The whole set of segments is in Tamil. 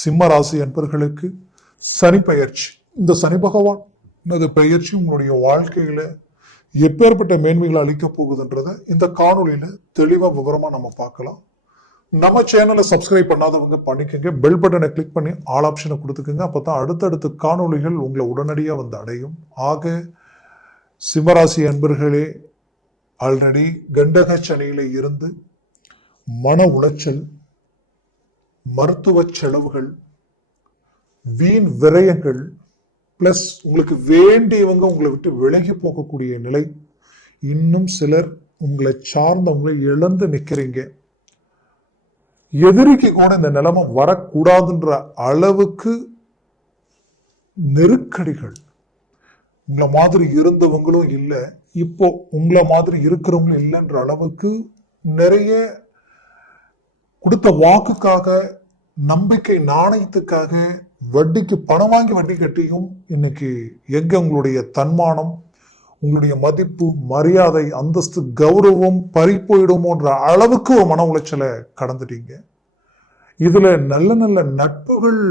சிம்ம ராசி அன்பர்களுக்கு சனி பெயர்ச்சி. இந்த சனி பகவான் பெயர்ச்சி உங்களுடைய வாழ்க்கையில எப்பேற்பட்ட மேன்மைகளை அளிக்க போகுதுன்றத இந்த காணொலியில தெளிவா விவரமா நம்ம பார்க்கலாம். நம்ம சேனலை சப்ஸ்கிரைப் பண்ணாதவங்க பண்ணிக்கோங்க, பெல் பட்டனை கிளிக் பண்ணி ஆல் ஆப்ஷனை கொடுத்துக்கோங்க. அப்பதான் அடுத்தடுத்த காணொலிகள் உங்களை உடனடியாக வந்து அடையும். ஆக சிம்மராசி அன்பர்களே, ஆல்ரெடி கண்டக சனியில இருந்து மன உளைச்சல், மருத்துவ செலவுகள், வீண் விரயங்கள், பிளஸ் உங்களுக்கு வேண்டியவங்க உங்களை விட்டு விலகி போகக்கூடிய நிலை, இன்னும் சிலர் உங்களை சார்ந்தவங்களை இழந்து நிற்கிறீங்க. எதிரிக்கு கூட இந்த நிலைமை வரக்கூடாதுன்ற அளவுக்கு நெருக்கடிகள். உங்களை மாதிரி இருந்தவங்களும் இல்லை, இப்போ உங்களை மாதிரி இருக்கிறவங்களும் இல்லைன்ற அளவுக்கு நிறைய கொடுத்த வாக்குக்காக, நம்பிக்கை நாணயத்துக்காக வட்டிக்கு பணம் வாங்கி வட்டி கட்டியும் இன்னைக்கு எங்க உங்களுடைய தன்மானம், உங்களுடைய மதிப்பு, மரியாதை, அந்தஸ்து, கௌரவம் பறி போயிடுமோன்ற அளவுக்கு ஒரு மன உளைச்சலை கடந்துட்டீங்க. இதுல நல்ல நல்ல நட்புகள்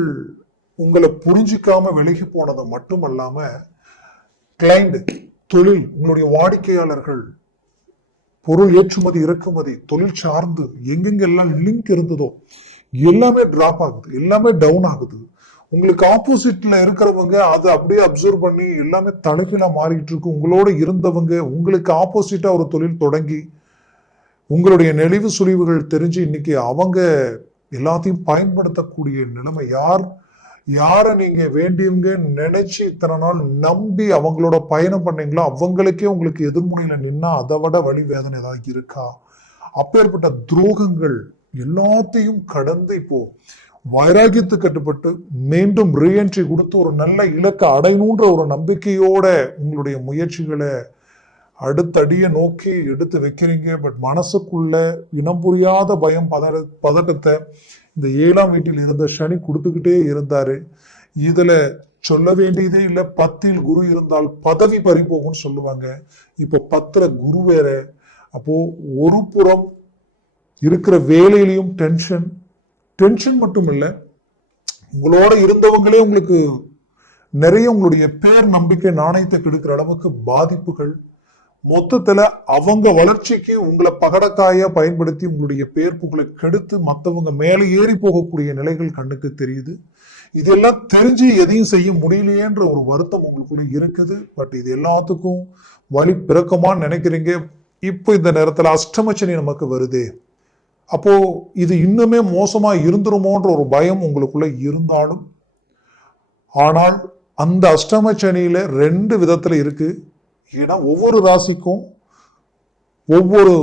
உங்களை புரிஞ்சிக்காம விலகி போனது மட்டுமல்லாம, கிளைண்ட், தொழில், உங்களுடைய வாடிக்கையாளர்கள், பொருள் ஏற்றுமதி இறக்குமதி, தொழில் சார்ந்து எங்கெங்கெல்லாம் லிங்க் இருந்ததோ எல்லாமே டிராப் ஆகுது, எல்லாமே டவுன் ஆகுது. உங்களுக்கு ஆப்போசிட்ல இருக்கிறவங்க அதை அப்படியே அப்சர்வ் பண்ணி எல்லாமே தலைகீழா மாறிட்டு இருக்கு. உங்களோட இருந்தவங்க உங்களுக்கு ஆப்போசிட்டா ஒரு தொழில் தொடங்கி உங்களுடைய நெளிவு சுழிவுகள் தெரிஞ்சு இன்னைக்கு அவங்க எல்லாத்தையும் பயன்படுத்தக்கூடிய நிலைமை. யாரை நீங்க வேண்டியவங்க நினைச்சு இத்தனை நாள் நம்பி அவங்களோட பயணம் பண்ணீங்களோ அவங்களுக்கே உங்களுக்கு எதிர்முனையில நின்னா அதை விட வழி வேதனை ஏதாவது இருக்கா? அப்பேற்பட்ட துரோகங்கள் எல்லாத்தையும் கடந்து இப்போ வைராகியத்து கட்டுப்பட்டு மீண்டும் ரீஎன்ட்ரி கொடுத்து ஒரு நல்ல இலக்கை அடையணுன்ற ஒரு நம்பிக்கையோட உங்களுடைய முயற்சிகளை அடுத்தடியை நோக்கி எடுத்து வைக்கிறீங்க. பட் மனசுக்குள்ள இனம் புரியாத பயம், பதட்டத்தை இந்த 7ஆம் வீட்டில் இருந்த சனி கொடுத்துக்கிட்டே இருந்தாரு. இதுல சொல்ல வேண்டியதே இல்லை, 10ல் குரு இருந்தால் பதவி பறிபோகும்னு சொல்லுவாங்க. இப்போ 10ல குரு வேற. அப்போ ஒரு புறம் இருக்கிற வேலையிலையும் டென்ஷன் மட்டும் இல்லை, உங்களோட இருந்தவங்களே உங்களுக்கு நிறைய உங்களுடைய பேர் நம்பிக்கை நாணயத்தை கெடுக்கிற அளவுக்கு பாதிப்புகள். மொத்தத்துல அவங்க வளர்ச்சிக்கு உங்களை பகடக்காயா பயன்படுத்தி உங்களுடைய பேர் புகழை கெடுத்து மற்றவங்க மேலே ஏறி போகக்கூடிய நிலைகள் கண்ணுக்கு தெரியுது. இதெல்லாம் தெரிஞ்சு எதையும் செய்ய முடியலையேன்ற ஒரு வருத்தம் உங்களுக்குள்ள இருக்குது. பட் இது எல்லாத்துக்கும் வழி பிறக்கமான்னு நினைக்கிறீங்க. இப்போ இந்த நேரத்துல அஷ்டமச்சனி நமக்கு வருதே, அப்போ இது இன்னுமே மோசமா இருந்துருமோன்ற ஒரு பயம் உங்களுக்குள்ள இருந்தாலும், ஆனால் அந்த அஷ்டமச்சனியில 2 விதத்துல இருக்கு. ஏன்னா ஒவ்வொரு ராசிக்கும் ஒவ்வொரு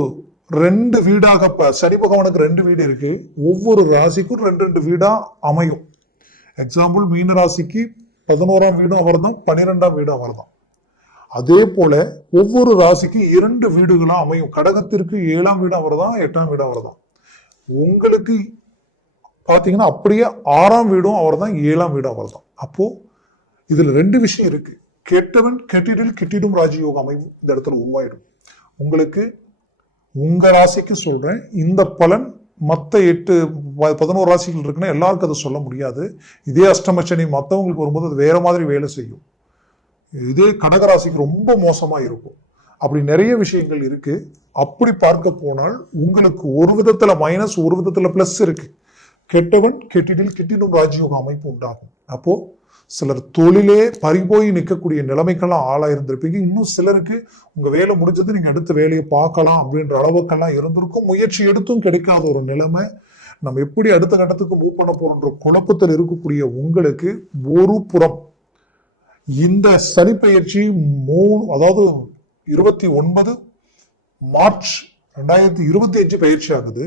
2 வீடாக, சனி பகவானுக்கு 2 வீடு இருக்கு. ஒவ்வொரு ராசிக்கும் 2 வீடா அமையும். எக்ஸாம்பிள், மீன ராசிக்கு 11ஆம் வீடும் அவர்தான், 12ஆம் வீடும் அவர்தான். அதே போல ஒவ்வொரு ராசிக்கு 2 வீடுகளா அமையும். கடகத்திற்கு 7ஆம் வீடு அவர்தான், 8ஆம் வீடு அவர்தான். உங்களுக்கு பாத்தீங்கன்னா அப்படியே 6ஆம் வீடும் அவர்தான், 7ஆம் வீடும் அவர்தான். அப்போ இதுல 2 விஷயம் இருக்கு. கெட்டவன் கெட்டிடில் கிட்டிடும் ராஜயோக அமைவு இந்த இடத்துல உருவாயிடும். உங்களுக்கு உங்க ராசிக்கு சொல்றேன், இந்த பலன் மற்ற 11 ராசிகள் இருக்குன்னா எல்லாருக்கும் அதை சொல்ல முடியாது. இதே அஷ்டமச்சனி மற்றவங்களுக்கு வரும்போது அது வேற மாதிரி வேலை செய்யும். இதே கடகராசிக்கு ரொம்ப மோசமா இருக்கும். அப்படி நிறைய விஷயங்கள் இருக்கு. அப்படி பார்க்க போனால் உங்களுக்கு ஒரு விதத்துல மைனஸ், ஒரு விதத்துல பிளஸ் இருக்கு. கெட்டவன் கெட்டிடில் கிட்டிடும் ராஜயோக அமைப்பு உண்டாகும். அப்போ சிலர் தொழிலே பறிபோய் நிற்கக்கூடிய நிலைமைக்கெல்லாம் ஆளாயிருந்திருப்பீங்க. இன்னும் சிலருக்கு உங்க வேலை முடிஞ்சது, நீங்க அடுத்த வேலையை பார்க்கலாம் அப்படின்ற அளவுக்கெல்லாம் இருந்திருக்கும். முயற்சி எடுத்தும் கிடைக்காத ஒரு நிலைமை. நம்ம எப்படி அடுத்த கட்டத்துக்கு மூவ் பண்ண போறோன்ற குழப்பத்தில் இருக்கக்கூடிய உங்களுக்கு ஒரு புறம் இந்த சனி பெயர்ச்சி 29 மார்ச் 2025 பயிற்சி ஆகுது.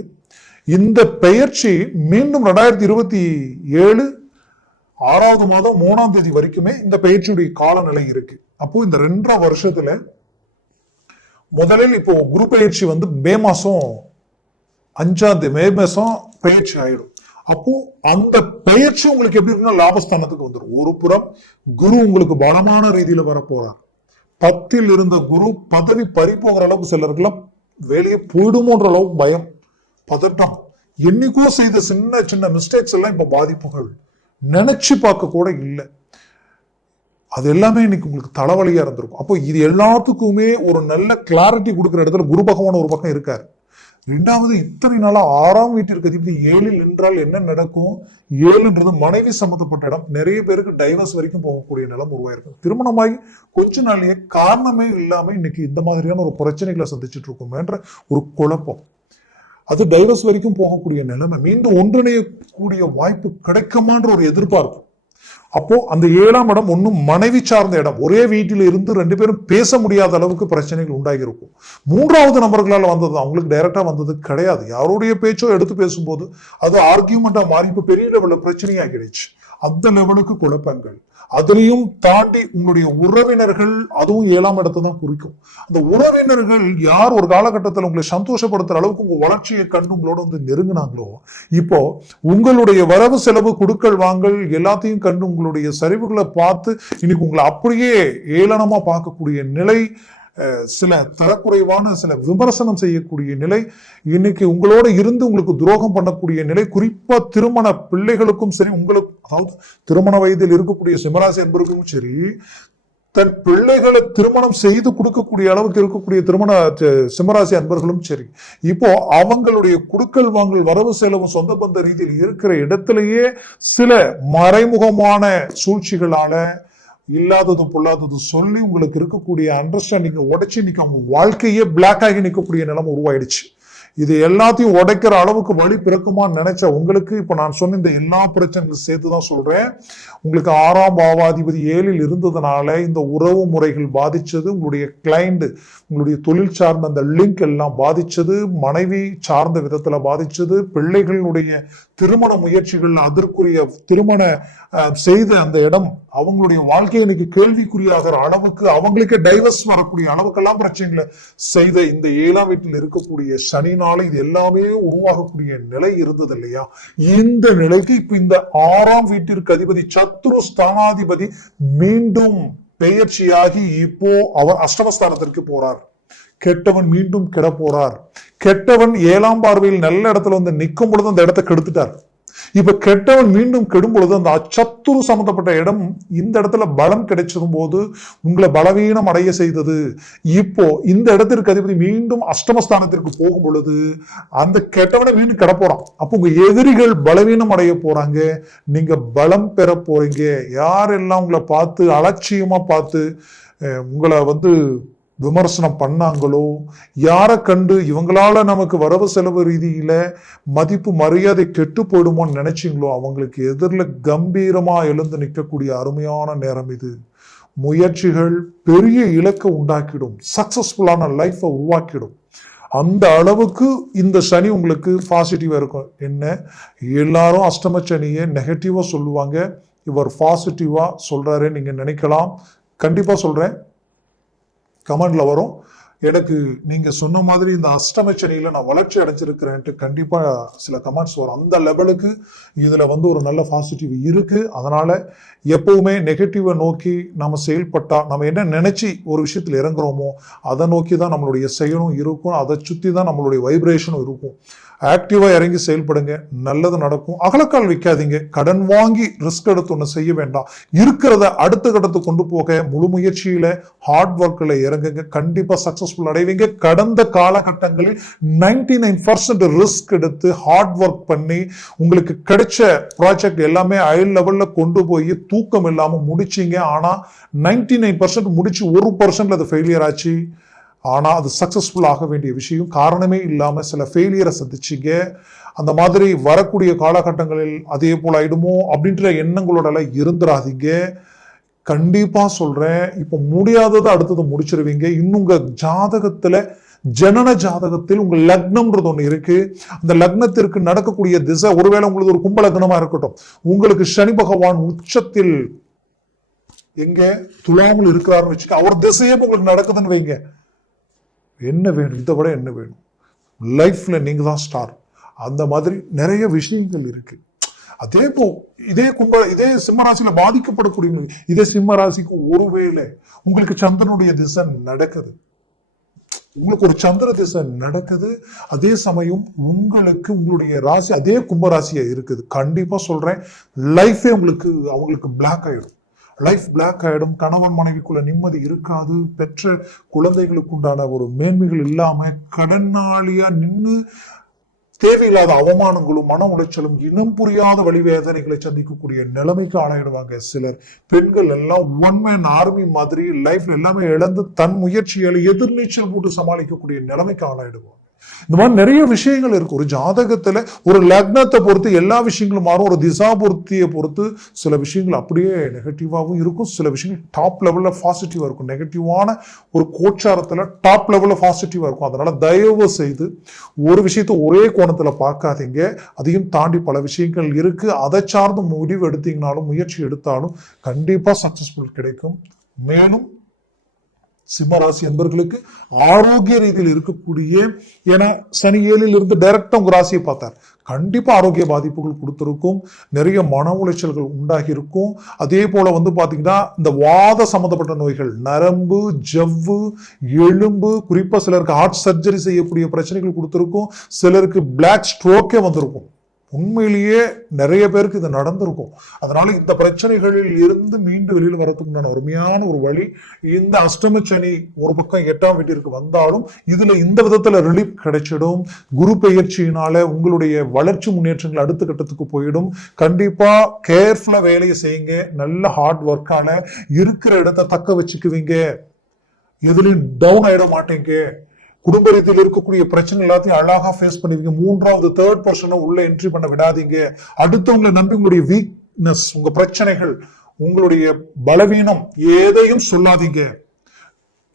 இந்த பெயர்ச்சி மீண்டும் 2027 6வது மாதம் 3ஆம் தேதி வரைக்குமே இந்த பயிற்சியுடைய காலநிலை இருக்கு. அப்போ இந்த 2.5 வருஷத்துல முதலில் இப்போ குரு பயிற்சி வந்து மே மாசம் 5ஆம் தேதி மே மாசம் பயிற்சி ஆயிடும். அப்போ அந்த பெயர்ச்சி உங்களுக்கு எப்படி இருக்குன்னா லாபஸ்தானத்துக்கு வந்துடும். ஒரு புறம் குரு உங்களுக்கு பலமான ரீதியில வர போறார். 10ல் இருந்த குரு பதவி பறி போகிற அளவுக்கு சிலருக்குலாம் வேலையை போயிடுமோன்ற அளவுக்கு பயம், பதட்டம். என்னைக்கோ செய்த சின்ன சின்ன மிஸ்டேக்ஸ் எல்லாம் இப்ப பாதிப்புகள் நினைச்சு பார்க்க கூட இல்லை. அது எல்லாமே இன்னைக்கு உங்களுக்கு தலைவலியா இருந்திருக்கும். அப்போ இது எல்லாத்துக்குமே ஒரு நல்ல கிளாரிட்டி கொடுக்குற இடத்துல குரு பகவான் ஒரு பக்கம் இருக்காரு. ரெண்டாவது, இத்தனை நாளா 6ஆம் வீட்டிற்கு அதிபதி 7ல் என்றால் என்ன நடக்கும்? 7ன்றது மனைவி சம்பந்தப்பட்ட இடம். நிறைய பேருக்கு டைவர்ஸ் வரைக்கும் போகக்கூடிய நிலம் உருவாயிருக்கு. திருமணமாகி கொஞ்ச நாளையே காரணமே இல்லாம இன்னைக்கு இந்த மாதிரியான ஒரு பிரச்சனைகளை சந்திச்சுட்டு இருக்கோம்ன்ற ஒரு குழப்பம். அது டைவர்ஸ் வரைக்கும் போகக்கூடிய நிலைமை. மீண்டும் ஒன்றிணையக்கூடிய வாய்ப்பு கிடைக்குமான்ற ஒரு எதிர்பார்ப்பு. அப்போ அந்த 7ஆம் இடம் ஒன்னும் மனைவி சார்ந்த இடம். ஒரே வீட்டில் இருந்து 2 பேரும் பேச முடியாத அளவுக்கு பிரச்சனைகள் உண்டாகி இருக்கும். 3வது நபர்களால் வந்தது, அவங்களுக்கு டைரக்டா வந்தது கிடையாது. யாருடைய பேச்சோ எடுத்து பேசும்போது அது ஆர்கியூமெண்டா மாறி இப்ப பெரிய லெவல்ல பிரச்சனையாகிடுச்சு. அந்த லெவலுக்கு குழப்பங்கள். அதுலயும் தாண்டி உங்களுடைய உறவினர்கள், அதுவும் 7ஆம் இடத்தை தான் குறிக்கும். அந்த உறவினர்கள் யார் ஒரு காலகட்டத்தில் உங்களை சந்தோஷப்படுத்துற அளவுக்கு உங்க வளர்ச்சியை கண்டு உங்களோட வந்து நெருங்கினாங்களோ, இப்போ உங்களுடைய வரவு செலவு கொடுக்கல் வாங்கல் எல்லாத்தையும் கண்டு உங்களுடைய சரிவுகளை பார்த்து இன்னைக்கு உங்களை அப்படியே ஏளனமா பார்க்கக்கூடிய நிலை, சில தரக்குறைவான சில விமர்சனம் செய்யக்கூடிய நிலை, இன்னைக்கு உங்களோட இருந்து உங்களுக்கு துரோகம் பண்ணக்கூடிய நிலை, குறிப்பா திருமண பிள்ளைகளுக்கும் சரி, உங்களுக்கு அதாவது திருமண வயதில் இருக்கக்கூடிய சிம்மராசி அன்பர்களுக்கும் சரி, தன் பிள்ளைகளை திருமணம் செய்து கொடுக்கக்கூடிய அளவுக்கு இருக்கக்கூடிய திருமண சிம்மராசி அன்பர்களும் சரி, இப்போ அவங்களுடைய குடுக்கல் வாங்கல் வரவு செலவு சொந்த பந்த ரீதியில் இருக்கிற இடத்திலேயே சில மறைமுகமான சூழ்ச்சிகளால இல்லாததும் பொல்லாததும் சொல்லி உங்களுக்கு இருக்கக்கூடிய அண்டர்ஸ்டாண்டிங் உடைச்சு இன்னைக்கு அவங்க வாழ்க்கையே பிளாக் ஆகி நிற்கக்கூடிய நிலைமை உருவாயிடுச்சு. இது எல்லாத்தையும் உடைக்கிற அளவுக்கு வழி பிறக்குமான்னு நினைச்ச உங்களுக்கு இப்ப நான் சொன்ன இந்த எல்லா பிரச்சனைகளும் சேர்த்துதான் சொல்றேன். உங்களுக்கு 6ஆம் பாவாதிபதி 7ல் இருந்ததுனால இந்த உறவு முறைகள் பாதிச்சது, உங்களுடைய கிளைண்ட், உங்களுடைய தொழில் சார்ந்த அந்த லிங்க் எல்லாம் பாதிச்சது, மனைவி சார்ந்த விதத்துல பாதிச்சது, பிள்ளைகளுடைய திருமண முயற்சிகள், அதற்குரிய திருமண செய்த அந்த இடம் அவங்களுடைய வாழ்க்கையை இன்னைக்கு கேள்விக்குறியாகிற அளவுக்கு, அவங்களுக்கே டைவர்ஸ் வரக்கூடிய அளவுக்கெல்லாம் பிரச்சனைகளை செய்த இந்த 7ஆம் வீட்டில் இருக்கக்கூடிய சனினால இது எல்லாமே உருவாகக்கூடிய நிலை இருந்தது இல்லையா? இந்த நிலைக்கு இப்ப இந்த 6ஆம் வீட்டிற்கு அதிபதி சத்ரு ஸ்தானாதிபதி மீண்டும் பெயர்ச்சியாகி இப்போ அவர் அஷ்டமஸ்தானத்திற்கு போறார். கெட்டவன் மீண்டும் கெட போறார். கெட்டவன் 7ஆம் பார்வையில் நல்ல இடத்துல வந்து நிற்கும் பொழுது அந்த இடத்தை கெடுத்துட்டார். இப்ப கெட்டவன் மீண்டும் கெடும் பொழுது அந்த சத்துரு சம்பந்தப்பட்ட இடம் இந்த இடத்துல பலம் கிடைச்சிடும் போது உங்களை பலவீனம் அடைய செய்தது. இப்போ இந்த இடத்திற்கு அதிபதி மீண்டும் அஷ்டமஸ்தானத்திற்கு போகும் பொழுது அந்த கெட்டவனை மீண்டும் கெட போறான். அப்போ உங்க எதிரிகள் பலவீனம் அடைய போறாங்க, நீங்க பலம் பெற போறீங்க. யாரெல்லாம் உங்களை பார்த்து அலட்சியமா பார்த்து உங்களை வந்து விமர்சனம் பண்ணாங்களோ, யாரை கண்டு இவங்களால நமக்கு வரவு செலவு ரீதியில மதிப்பு மரியாதை கெட்டு போயிடுமோன்னு நினைச்சீங்களோ, அவங்களுக்கு எதிரில் கம்பீரமா எழுந்து நிற்கக்கூடிய அருமையான நேரம் இது. முயற்சிகள் பெரிய இலக்கை உண்டாக்கிடும், சக்சஸ்ஃபுல்லான லைஃபை உருவாக்கிடும். அந்த அளவுக்கு இந்த சனி உங்களுக்கு பாசிட்டிவா இருக்கும். என்ன, எல்லாரும் அஷ்டம சனியை நெகட்டிவா சொல்லுவாங்க, இவர் பாசிட்டிவா சொல்றாரு நீங்க நினைக்கலாம். கண்டிப்பா சொல்றேன், கமெண்ட்ல வரும். எனக்கு நீங்க சொன்ன மாதிரி இந்த அஷ்டமச்சனியில நான் வளர்ச்சி அடைஞ்சிருக்கிறேன்ட்டு கண்டிப்பா சில கமெண்ட்ஸ் வரும். அந்த லெவலுக்கு இதுல வந்து ஒரு நல்ல பாசிட்டிவ் இருக்கு. அதனால எப்பவுமே நெகட்டிவை நோக்கி நம்ம செயல்பட்டா, நம்ம என்ன நினைச்சு ஒரு விஷயத்துல இறங்குறோமோ அதை நோக்கி தான் நம்மளுடைய செயலும் இருக்கும், அதை சுத்தி தான் நம்மளுடைய வைப்ரேஷனும் இருக்கும். ஆக்டிவா இறங்கி செயல்படுங்க, நல்லது நடக்கும். அகலக்கால் வைக்காதீங்க, கடன் வாங்கி ரிஸ்க் எடுத்து ஒன்று செய்ய வேண்டாம். இருக்கிறத அடுத்த கட்டத்துக்கு கொண்டு போக முழு முயற்சியில ஹார்ட் ஒர்க்ல இறங்குங்க, கண்டிப்பா சக்சஸ்ஃபுல் அடைவீங்க. கடந்த காலகட்டங்களில் 99% ரிஸ்க் எடுத்து ஹார்ட் ஒர்க் பண்ணி உங்களுக்கு கிடைச்ச ப்ராஜெக்ட் எல்லாமே ஹை லெவல்ல கொண்டு போய் தூக்கம் இல்லாம முடிச்சீங்க. ஆனா 99% முடிச்சு 1% அது ஃபெயிலியர் ஆச்சு. ஆனா அது சக்சஸ்ஃபுல் ஆக வேண்டிய விஷயம். காரணமே இல்லாம சில ஃபெயிலியரை சந்திச்சிங்க. அந்த மாதிரி வரக்கூடிய காலகட்டங்களில் அதே போல ஆயிடுமோ அப்படின்ற எண்ணங்களோட இருந்துடாதீங்க. கண்டிப்பா சொல்றேன், இப்ப முடியாததை அடுத்தது முடிச்சிருவீங்க. இன்னும் உங்க ஜாதகத்துல, ஜனன ஜாதகத்தில் உங்க லக்னம்ன்றது ஒண்ணு இருக்கு. அந்த லக்னத்திற்கு நடக்கக்கூடிய திசை, ஒருவேளை உங்களுக்கு ஒரு கும்ப லக்னமா இருக்கட்டும், உங்களுக்கு சனி பகவான் உச்சத்தில் எங்க துலாமில் இருக்கிறாருன்னு வச்சுக்க, அவர் திசையே உங்களுக்கு நடக்குதுன்னு வைங்க. என்ன வேணும், இதை விட என்ன வேணும்? லைஃப்ல நீங்க தான் ஸ்டார். அந்த மாதிரி நிறைய விஷயங்கள் இருக்கு. அதே போ இதே சிம்மராசியில பாதிக்கப்படக்கூடிய இதே சிம்மராசிக்கு ஒருவேளை உங்களுக்கு சந்திரனுடைய திசை நடக்குது, உங்களுக்கு ஒரு சந்திர திசை நடக்குது, அதே சமயம் உங்களுக்கு உங்களுடைய ராசி அதே கும்பராசியா இருக்குது. கண்டிப்பா சொல்றேன், லைஃபே அவங்களுக்கு பிளாக் ஆயிடும். லைஃப் பிளாக் ஆயிடும். கணவன் மனைவிக்குள்ள நிம்மதி இருக்காது. பெற்ற குழந்தைகளுக்கு உண்டான ஒரு மேன்மைகள் இல்லாம கடனாளியா நின்று தேவையில்லாத அவமானங்களும் மன உளைச்சலும் இனம் புரியாத வழிவேதனைகளை சந்திக்கக்கூடிய நிலைமைக்கு ஆளாயிடுவாங்க. சிலர் பெண்கள் எல்லாம் ஒன் மேன் ஆர்மி மாதிரி லைஃப்ல எல்லாமே இழந்து தன் முயற்சியால எதிர்நீச்சல் போட்டு சமாளிக்கக்கூடிய நிலைமைக்கு ஆளாயிடுவாங்க. இந்த மாதிரி நிறைய விஷயங்கள் இருக்கு. ஒரு ஜாதகத்துல ஒரு லக்னத்தை பொறுத்து எல்லா விஷயங்களும் மாறும். ஒரு திசா பொருத்தியை பொறுத்து சில விஷயங்கள் அப்படியே நெகட்டிவாகவும் இருக்கும், சில விஷயங்கள் டாப் லெவல்ல பாசிட்டிவா இருக்கும். நெகட்டிவான ஒரு கோச்சாரத்துல டாப் லெவல்ல பாசிட்டிவா இருக்கும். அதனால தயவு செய்து ஒரு விஷயத்தை ஒரே கோணத்துல பார்க்காதீங்க. அதையும் தாண்டி பல விஷயங்கள் இருக்கு. அதை சார்ந்து முடிவு எடுத்தீங்கனாலும் முயற்சி எடுத்தாலும் கண்டிப்பா சக்சஸ்ஃபுல் கிடைக்கும். மேலும் சிம்மராசி என்பவர்களுக்கு ஆரோக்கிய ரீதியில் இருக்கக்கூடிய, ஏன்னா சனி 7ல் இருந்து டைரக்டா உங்க ராசியை பார்த்தார், கண்டிப்பா ஆரோக்கிய பாதிப்புகள் கொடுத்திருக்கும். நிறைய மன உளைச்சல்கள் உண்டாகி இருக்கும். அதே போல பாத்தீங்கன்னா இந்த வாத சம்பந்தப்பட்ட நோய்கள், நரம்பு, ஜவ்வு, எலும்பு, குறிப்பா சிலருக்கு ஹார்ட் சர்ஜரி செய்யக்கூடிய பிரச்சனைகள் கொடுத்திருக்கும். சிலருக்கு பிளாக் ஸ்ட்ரோக்கே வந்திருக்கும். உண்மையிலேயே நிறைய பேருக்கு இது நடந்திருக்கும். அதனால இந்த பிரச்சனைகளில் இருந்து மீண்டு வெளியில் வரதுக்குண்டான அருமையான ஒரு வழி இந்த அஷ்டம சனி ஒரு பக்கம் 8ஆம் வீட்டிற்கு வந்தாலும் இதுல இந்த விதத்துல ரிலீஃப் கிடைச்சிடும். குரு பெயர்ச்சியினால உங்களுடைய வளர்ச்சி முன்னேற்றங்கள் அடுத்த கட்டத்துக்கு போயிடும். கண்டிப்பா கேர்ஃபுல்லா வேலையை செய்யுங்க. நல்ல ஹார்ட் ஒர்க்கான இருக்கிற இடத்தை தக்க வச்சுக்குவீங்க. எதுலையும் டவுன் ஆயிட மாட்டீங்க. குடும்ப ரீதியில் இருக்கக்கூடிய பிரச்சனை எல்லாத்தையும் அழகா ஃபேஸ் பண்ணுவீங்க. 3வது தேர்ட் பர்சனை உள்ள என்ட்ரி பண்ண விடாதீங்க. அடுத்தவங்களை நம்பி உங்களுடைய வீக்னஸ், உங்க பிரச்சனைகள், உங்களுடைய பலவீனம் எதையும் சொல்லாதீங்க.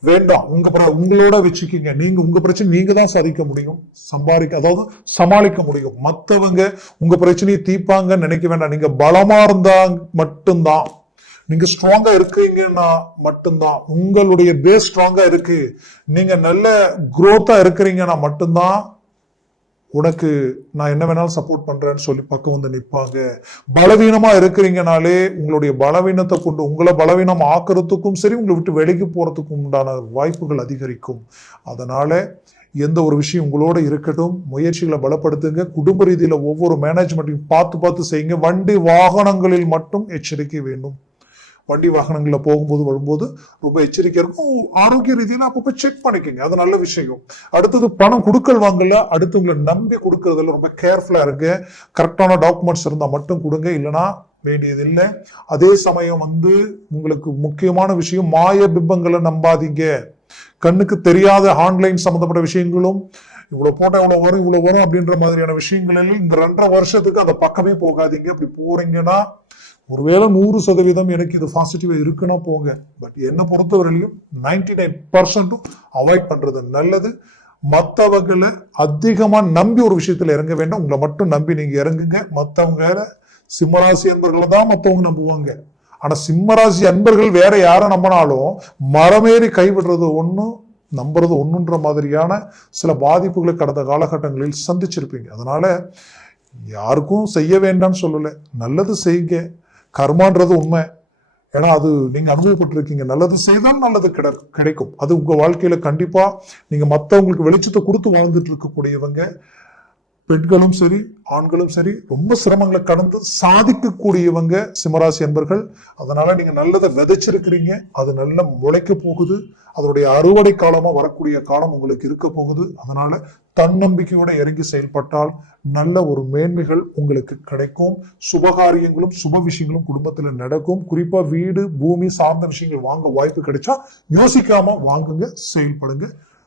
வேண்டாம். உங்களோட வச்சுக்கீங்க. நீங்க உங்க பிரச்சனை நீங்க தான் சாதிக்க முடியும், அதாவது சமாளிக்க முடியும். மத்தவங்க உங்க பிரச்சனையை தீர்ப்பாங்கன்னு நினைக்க வேண்டாம். நீங்க பலமா இருந்தா மட்டும்தான், நீங்க ஸ்ட்ராங்கா இருக்கீங்கன்னா மட்டும்தான், உங்களுடைய பேஸ் ஸ்ட்ராங்கா இருக்கு, நீங்க நல்ல குரோத்தா இருக்கிறீங்கன்னா மட்டும்தான் உனக்கு நான் என்ன வேணாலும் சப்போர்ட் பண்றேன்னு சொல்லி பக்கம் நிற்பாங்க. பலவீனமா இருக்கிறீங்கனாலே உங்களுடைய பலவீனத்தை கொண்டு உங்களை பலவீனம் ஆக்குறதுக்கும் சரி, உங்களை விட்டு வெளிக்கு போறதுக்கும் உண்டான வாய்ப்புகள் அதிகரிக்கும். அதனால எந்த ஒரு விஷயம் உங்களோட இருக்கட்டும், முயற்சிகளை பலப்படுத்துங்க. குடும்ப ரீதியில ஒவ்வொரு மேனேஜ்மெண்ட்டையும் பார்த்து செய்யுங்க. வண்டி வாகனங்களில் மட்டும் எச்சரிக்கை வேண்டும். வண்டி வாகனங்கள்ல போகும்போது வரும்போது ரொம்ப எச்சரிக்கை இருக்கும். ஆரோக்கிய ரீதியில அப்பப்ப செக் பண்ணிக்கோங்க, அது நல்ல விஷயம். அடுத்தது பணம் கொடுக்கல் வாங்கல அடுத்தவங்களை நம்பி கொடுக்கறதுல ரொம்ப கேர்ஃபுல்லா இருக்கு. கரெக்டான டாக்குமெண்ட்ஸ் இருந்தா மட்டும் கொடுங்க, இல்லைன்னா வேண்டியதில்லை. அதே சமயம் உங்களுக்கு முக்கியமான விஷயம், மாய பிம்பங்களை நம்பாதீங்க. கண்ணுக்கு தெரியாத ஆன்லைன் சம்பந்தப்பட்ட விஷயங்களும் இவ்வளவு போட்டா இவ்வளவு வரும் அப்படின்ற மாதிரியான விஷயங்கள் எல்லாம் இந்த 2.5 வருஷத்துக்கு அந்த பக்கமே போகாதீங்க. அப்படி போறீங்கன்னா ஒருவேளை 100% எனக்கு இது பாசிட்டிவா இருக்குன்னா போங்க. பட் என்ன பொறுத்தவரையிலும் 99% அவாய்ட் பண்றது நல்லது. மற்றவங்களை அதிகமா நம்பி ஒரு விஷயத்துல இறங்க வேண்டாம். உங்களை மட்டும் நம்பி நீங்க இறங்குங்க. மற்றவங்க சிம்மராசி அன்பர்களை தான் மற்றவங்க நம்புவாங்க. ஆனா சிம்மராசி அன்பர்கள் வேற யாரை நம்பினாலும் மரமேறி கைவிடுறது ஒண்ணு, நம்புறது ஒண்ணுன்ற மாதிரியான சில பாதிப்புகளை கடந்த காலகட்டங்களில் சந்திச்சிருப்பீங்க. அதனால யாருக்கும் செய்ய வேண்டாம்னு சொல்லல, நல்லது செய்யுங்க. கர்மான்றது உண்மை. ஏன்னா அது நீங்க அனுபவப்பட்டிருக்கீங்க. நல்லது செய்தால் நல்லது கிடைக்கும். அது உங்க வாழ்க்கையில கண்டிப்பா நீங்க மற்றவங்களுக்கு வெளிச்சத்தை கொடுத்து வாழ்ந்துட்டு இருக்கக்கூடியவங்க. பெண்களும் சரி ஆண்களும் சரி ரொம்ப சிரமங்களை கடந்து சாதிக்கக்கூடியவங்க சிம்மராசி என்பர்கள். அதனால நீங்க நல்லதை விதைச்சிருக்கிறீங்க, அது நல்ல முளைக்க போகுது. அதனுடைய அறுவடை காலமா வரக்கூடிய காலம் உங்களுக்கு இருக்க போகுது. அதனால தன்னம்பிக்கையோட இறங்கி செயல்பட்டால் நல்ல ஒரு மேன்மைகள் உங்களுக்கு கிடைக்கும். சுபகாரியங்களும் சுப விஷயங்களும் குடும்பத்துல நடக்கும். குறிப்பா வீடு பூமி சார்ந்த விஷயங்கள் வாங்க வாய்ப்பு கிடைச்சா யோசிக்காம வாங்குங்க, செயல்படுங்க.